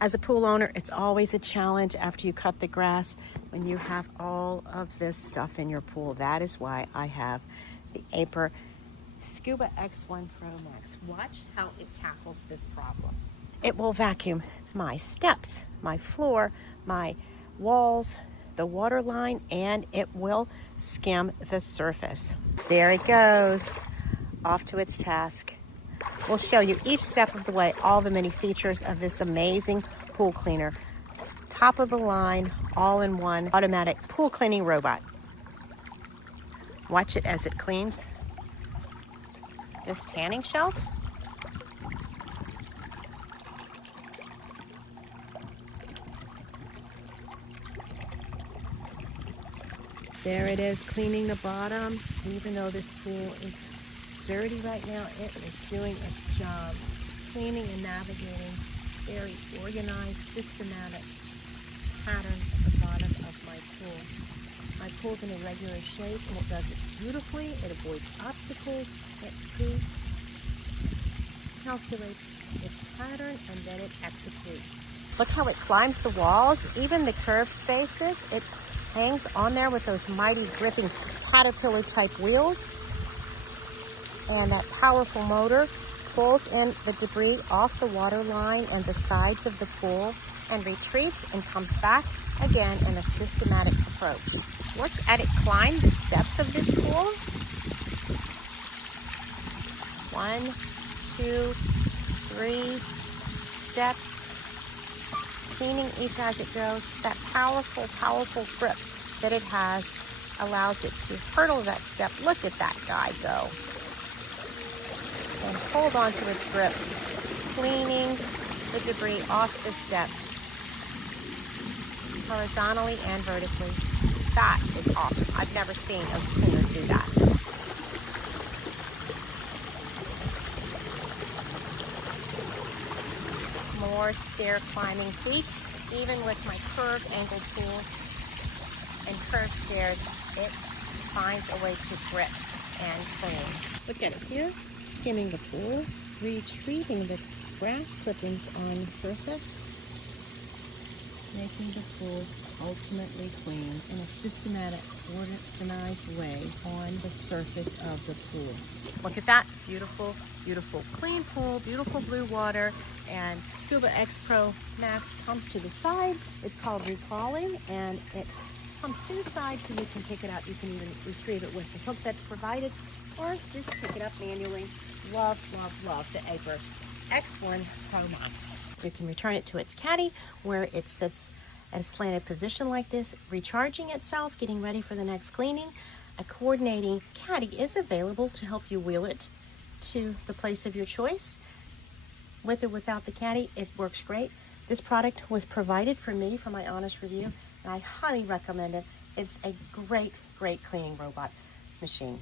As a pool owner, it's always a challenge after you cut the grass when you have all of this stuff in your pool. That is why I have the Aiper Scuba X1 Pro Max. Watch how it tackles this problem. It will vacuum my steps, my floor, my walls, the water line, and it will skim the surface. There it goes, off to its task. We'll show you each step of the way, all the many features of this amazing pool cleaner. Top of the line, all-in-one automatic pool cleaning robot. Watch it as it cleans this tanning shelf. There it is, cleaning the bottom. Even though this pool is dirty right now, it is doing its job. Cleaning and navigating, very organized, systematic pattern at the bottom of my pool. My pool's in a regular shape and it does it beautifully. It avoids obstacles. It calculates its pattern and then it executes. Look how it climbs the walls, even the curved spaces. It hangs on there with those mighty gripping caterpillar type wheels. And that powerful motor pulls in the debris off the water line and the sides of the pool and retreats and comes back again in a systematic approach. Look at it climb the steps of this pool. 1, 2, 3 steps. Cleaning each as it goes. That powerful, powerful grip that it has allows it to hurdle that step. Look at that guy go. And hold on to its grip, cleaning the debris off the steps, horizontally and vertically. That is awesome. I've never seen a cleaner do that. More stair climbing feats. Even with my curved angled pool and curved stairs, it finds a way to grip and clean. Look at it here, skimming the pool, retrieving the grass clippings on the surface, making the pool ultimately clean in a systematic, organized way on the surface of the pool. Look at that, beautiful, beautiful clean pool, beautiful blue water, and Scuba X Pro Max comes to the side. It's called recrawling, and it comes to the side so you can pick it up. You can even retrieve it with the hook that's provided, or just pick it up manually. Love, love, love the Aiper X1 Pro Max. You can return it to its caddy where it sits at a slanted position like this, recharging itself, getting ready for the next cleaning. A coordinating caddy is available to help you wheel it to the place of your choice. With or without the caddy, it works great. This product was provided for me for my honest review, and I highly recommend it. It's a great, great cleaning robot machine.